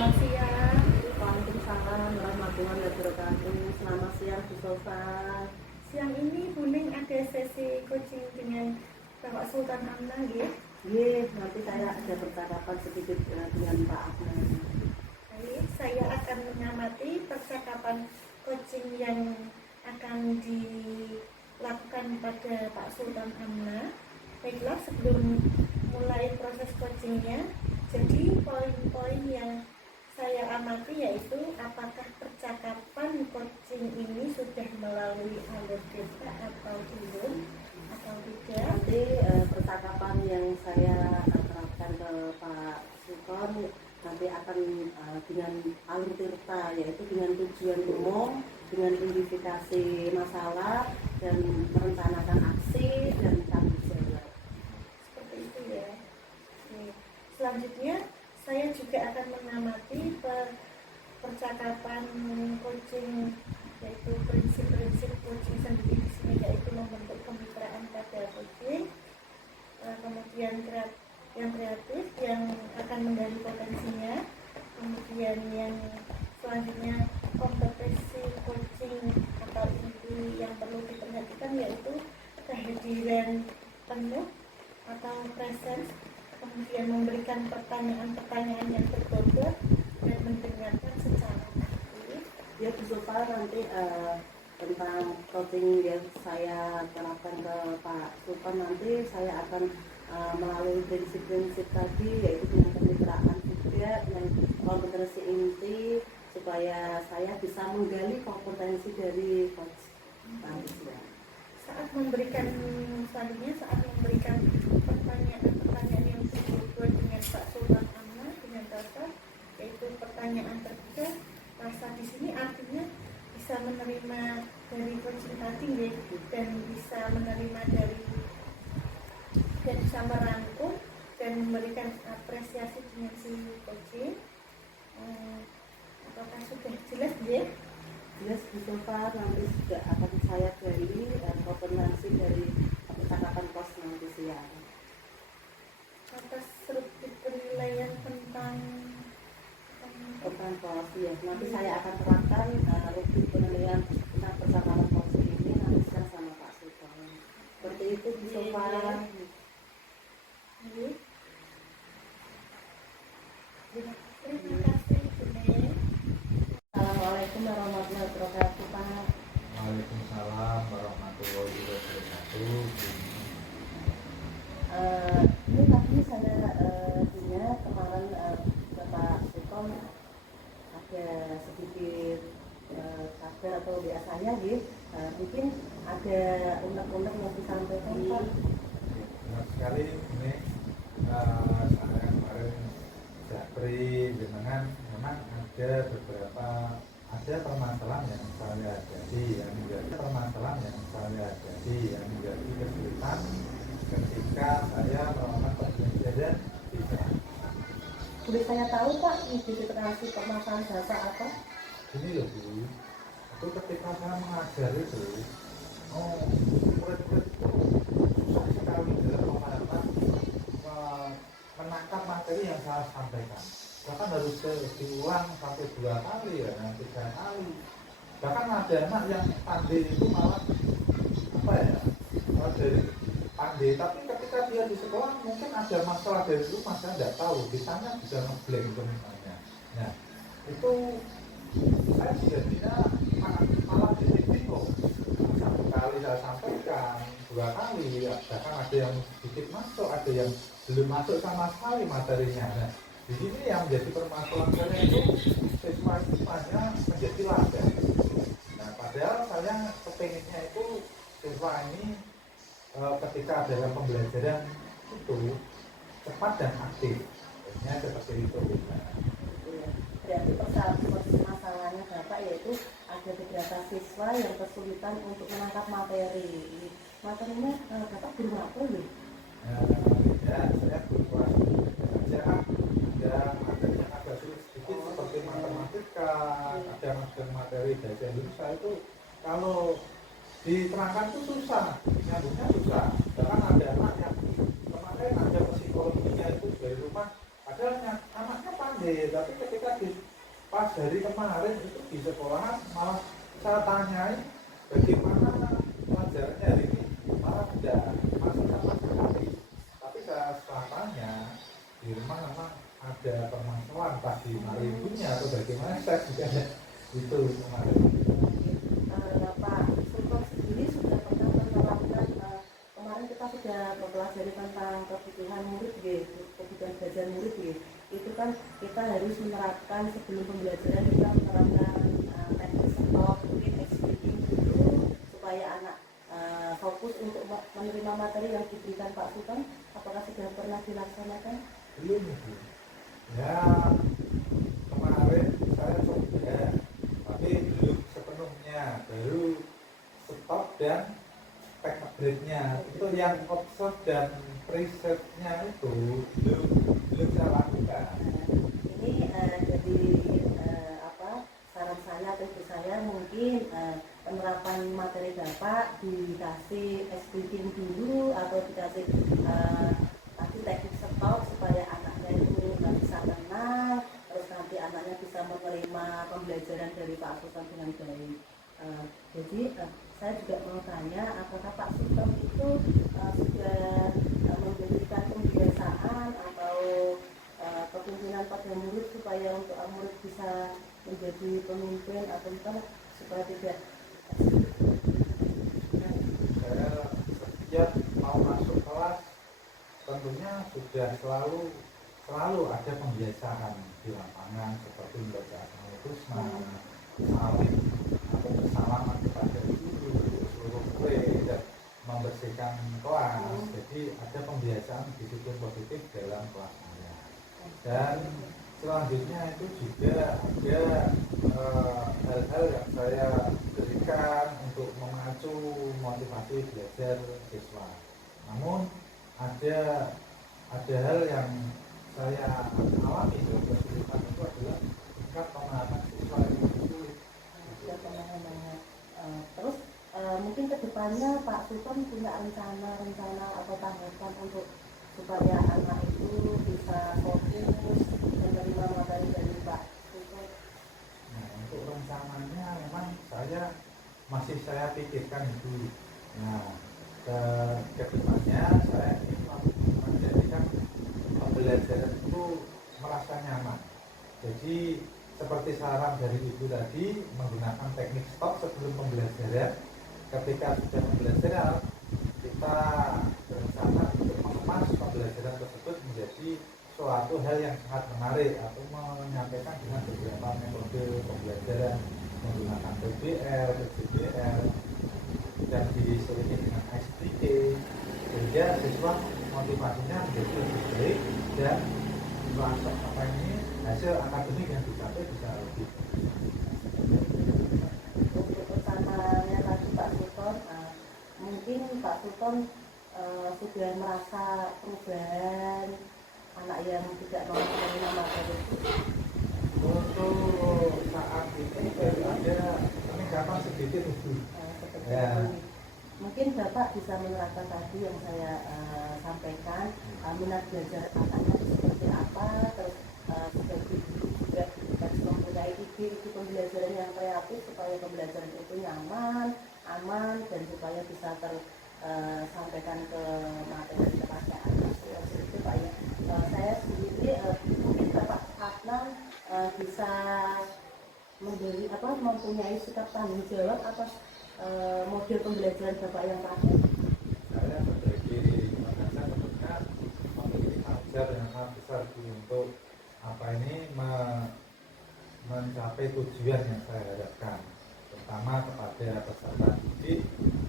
Selamat siang. Waalaikumsalam warahmatullahi wabarakatuh. Selamat siang Bu Sofa. Siang ini Bu Ning ada sesi coaching dengan Bapak Sultan Amna ya? Iya, nanti saya ada percakapan sedikit dengan Pak Adnan. Baik, saya akan mengamati percakapan coaching yang akan dilakukan pada Pak Sultan Amna. Baiklah, sebelum mulai proses coachingnya, jadi poin-poin yang saya amati yaitu apakah percakapan coaching ini sudah melalui alur data atau belum atau tidak. Nanti percakapan yang saya terapkan ke Pak Sultan nanti akan dengan alur tirta, yaitu dengan tujuan umum, dengan identifikasi masalah dan merencanakan aksi dan tanggung jawab. Seperti itu ya. Oke. Selanjutnya saya juga akan mengamati percakapan coaching, yaitu prinsip-prinsip coaching sendiri di sini, yaitu membentuk kemitraan pada coaching, kemudian yang kreatif yang akan menggali potensinya, kemudian yang selanjutnya kompetensi coaching atau inti yang perlu diperhatikan yaitu kehadiran penuh atau presence, kemudian memberikan pertanyaan-pertanyaan yang berbobot dan mendengarkan secara aktif. Ya Bu Sofa, nanti tentang coaching yang saya terapkan ke Pak Sultan, nanti saya akan melalui prinsip-prinsip tadi, yaitu dengan kemitraan juga yang kompetensi inti, supaya saya bisa menggali kompetensi dari coach manusia. Saat memberikan pertanyaan-pertanyaan yang berbobot dengan Pak Sultan Amna dengan rasa, yaitu pertanyaan terbuka, rasa di sini artinya bisa menerima dari coaching tadi ya, dan bisa menerima dari dan bisa merangkum dan memberikan apresiasi dengan si coaching. Apakah sudah jelas ya? Jelas Bu Sofa, nanti juga akan saya gali kompetensi dari percakapan pos nanti siang. Atas struktur penilaian tentang Pos ya, nanti saya akan terapkan review penilaian tentang percakapan pos ini nanti siang sama Pak Sultan. Seperti itu Bu Sofa. Terima kasih Bu Ning. Assalamualaikum warahmatullahi wabarakatuh Pak. Waalaikumsalam warahmatullahi wabarakatuh. Ini tadi saya dengar kemarin Bapak Sultan ada sedikit kabar atau WA saya gitu. Mungkin ada unek-unek yang disampaikan Pak. Benar sekali ini saya kemarin Japri dengan memang ada beberapa permasalahan yang saya hadapi yang menjadi kesulitan ketika saya melakukan pembelajaran bisa. Boleh saya tahu Pak identifikasi permasalahan bahasa apa? Ini loh Bu, itu ketika saya mengajar itu murid-murid itu susah sekali dalam memahami menangkap materi yang saya sampaikan. Bahkan harus diulang sampai 2 kali ya, 3 kali. Bahkan ada anak yang pandai itu malah dari pandai, tapi ketika dia di sekolah mungkin ada masalah dari rumah, saya tidak tahu, ditanya bisa ngeblank itu misalnya. Nah itu saya jadinya malah bingung. Satu kali saya sampaikan, 2 kali, bahkan ada yang sedikit masuk, ada yang belum masuk sama sekali materinya. Nah, di sini yang menjadi permasalahan saya itu siswa-siswanya menjadi lalai. Nah, padahal saya kepengennya itu siswa ini ketika dalam pembelajaran itu cepat dan aktif. Biasanya seperti itu. Nah, Berarti masalahnya Bapak yaitu ada beberapa siswa yang kesulitan untuk menangkap materi. Materinya Bapak belum apa ya? ya saya berusaha saja ya, materinya agak sulit sedikit seperti matematika, ada materi bahasa Indonesia itu kalau diterangkan itu susah, nyambungnya susah. Bahkan ada anak yang kemarin ada psikologinya itu dari rumah, padahal anaknya pandai, tapi ketika di dari kemarin itu di sekolah malah saya tanyain bagaimana pelajarannya hari ini, malah tidak masuk sama sekali. Tapi saya setelah tanya di rumah memang ada permasalahan pas di ibunya atau bagaimana, saya juga itu kemarin. Pak Sultan sendiri sudah pernah menerapkan, kemarin kita sudah mempelajari tentang kebutuhan murid, kebutuhan belajar murid, itu kan kita harus menerapkan sebelum pembelajaran kita menerapkan teknik stop, mungkin explaining dulu supaya anak fokus untuk menerima materi yang diberikan Pak Sultan. Apakah sudah pernah dilaksanakan? Belum itu. Ya kemarin saya coba, tapi belum sepenuhnya, baru stop dan pack upgrade-nya. Itu yang observe dan preset-nya itu belum saya lakukan. Ini jadi saran saya, tentu saya mungkin penerapan materi Bapak dikasih explaining dulu atau dikasih nanti teknik stop supaya anaknya itu bisa tenang, terus nanti anaknya bisa menerima pembelajaran dari Pak Sultan dengan baik. Jadi saya juga mau tanya, apakah Pak Sultan itu sudah memberikan pembiasaan atau kepemimpinan pada murid supaya untuk murid bisa menjadi pemimpin atau bukan, supaya tidak Saya setiap mau masuk kelas tentunya sudah selalu ada pembiasaan di lapangan seperti membaca al-husna, saling atau bersalaman kepada guru, seluruh murid, dan membersihkan kelas. Jadi ada pembiasaan disiplin positif dalam kelas saya. Dan selanjutnya itu juga ada hal-hal yang saya berikan untuk memacu motivasi belajar siswa. Namun ada hal yang saya alami dalam kesulitan itu adalah tingkat pemahaman siswa yang sulit. Terus mungkin kedepannya Pak Sultan punya rencana atau tanggapan untuk supaya anak itu bisa fokus menerima materi dari Pak Sultan. Nah, untuk rencananya memang masih saya pikirkan itu. Nah, ke depannya saya ingin menjadikan pembelajaran itu merasa nyaman. Jadi seperti saran dari ibu tadi, menggunakan teknik stop sebelum pembelajaran. Ketika sudah pembelajaran, kita berencana untuk mengemas pembelajaran tersebut menjadi suatu hal yang sangat menarik, atau menyampaikan dengan beberapa metode pembelajaran menggunakan PBL, PJBL, dan diselingi dengan SPK, sehingga siswa motivasinya menjadi lebih baik dan merasa hasil akademik yang dicapai bisa lebih. Untuk rencananya tadi Pak Sultan, mungkin Pak Sultan sudah merasa perubahan anak yang tidak mau menerima materi itu. Untuk saat ini baru ada peningkatan sedikit itu. Ya. Mungkin Bapak bisa menerapkan tadi yang saya sampaikan, minat belajar anaknya seperti apa, terus sebagai guru juga harus mempunyai ide pembelajaran yang kreatif supaya pembelajaran itu nyaman, aman, dan supaya bisa tersampaikan ke materi kepada anak. Seperti itu Pak ya. Saya sendiri mungkin Bapak Adnan bisa memberi mempunyai sikap tanggung jawab atas model pembelajaran Bapak yang terakhir. Saya sebagai madrasah tentunya memiliki ajar yang sangat besar untuk mencapai tujuan yang saya harapkan, terutama kepada peserta didik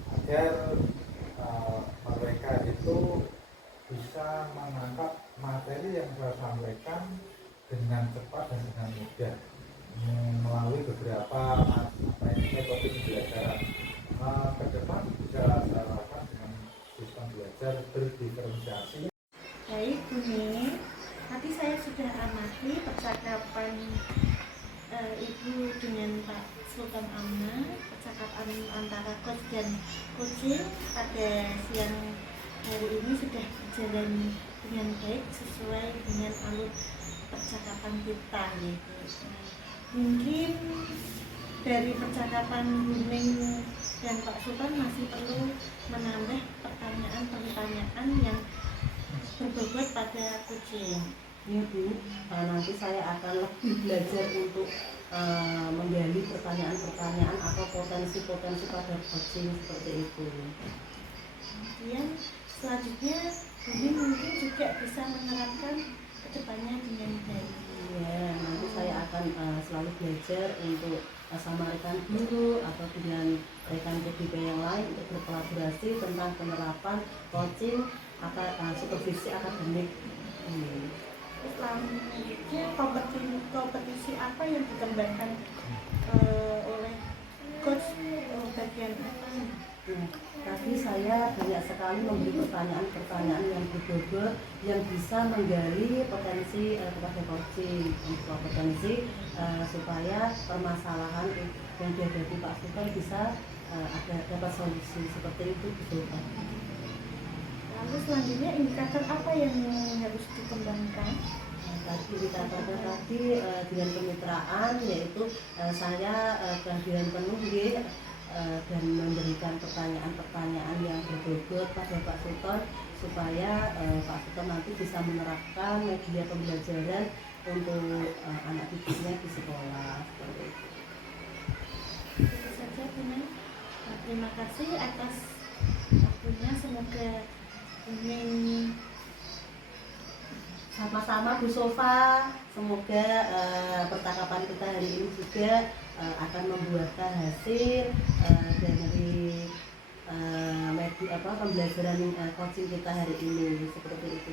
agar mereka itu bisa menangkap materi yang saya sampaikan dengan cepat dan dengan mudah melalui beberapa metode pembelajaran. Ke depan bisa saya lakukan dengan sistem belajar berdiferensiasi. Baik Bumi, tadi saya sudah amati percakapan Ibu dengan Pak Sultan Amna, percakapan antara coach dan coaching pada siang hari ini sudah berjalan dengan baik sesuai dengan alur percakapan kita gitu. Mungkin dari percakapan Buning dan Pak Sultan masih perlu menambah pertanyaan-pertanyaan yang berbobot pada kucing. Ya Bu, nanti saya akan lebih belajar untuk menggali pertanyaan-pertanyaan atau potensi-potensi pada kucing seperti itu. Kemudian selanjutnya Buning mungkin juga bisa menerapkan kedepannya dengan baik. Ya, nanti saya akan selalu belajar untuk sama rekan guru atau dengan rekan PBB yang lain untuk berkolaborasi tentang penerapan coaching supervisi akademik ini. Selanjutnya kompetisi apa yang dikembangkan oleh coach bagian apa? Nah, tadi saya banyak sekali memberi pertanyaan-pertanyaan yang berbobot yang bisa menggali potensi kepada coaching untuk kompetensi supaya permasalahan yang dihadapi Pak Sultan bisa dapat solusi seperti itu betul Pak. Lalu selanjutnya indikator apa yang harus dikembangkan? Tadi indikatornya tadi dengan kemitraan yaitu saya kehadiran penuh dan memberikan pertanyaan-pertanyaan yang berbobot pada Pak Sultan supaya Pak Sultan nanti bisa menerapkan media pembelajaran untuk anak didiknya di sekolah seperti itu. Itu saja Buning. Terima kasih atas waktunya. Semoga Buning Sama-sama Bu Sofa, semoga percakapan kita hari ini juga akan membuahkan hasil dari pembelajaran coaching kita hari ini seperti itu.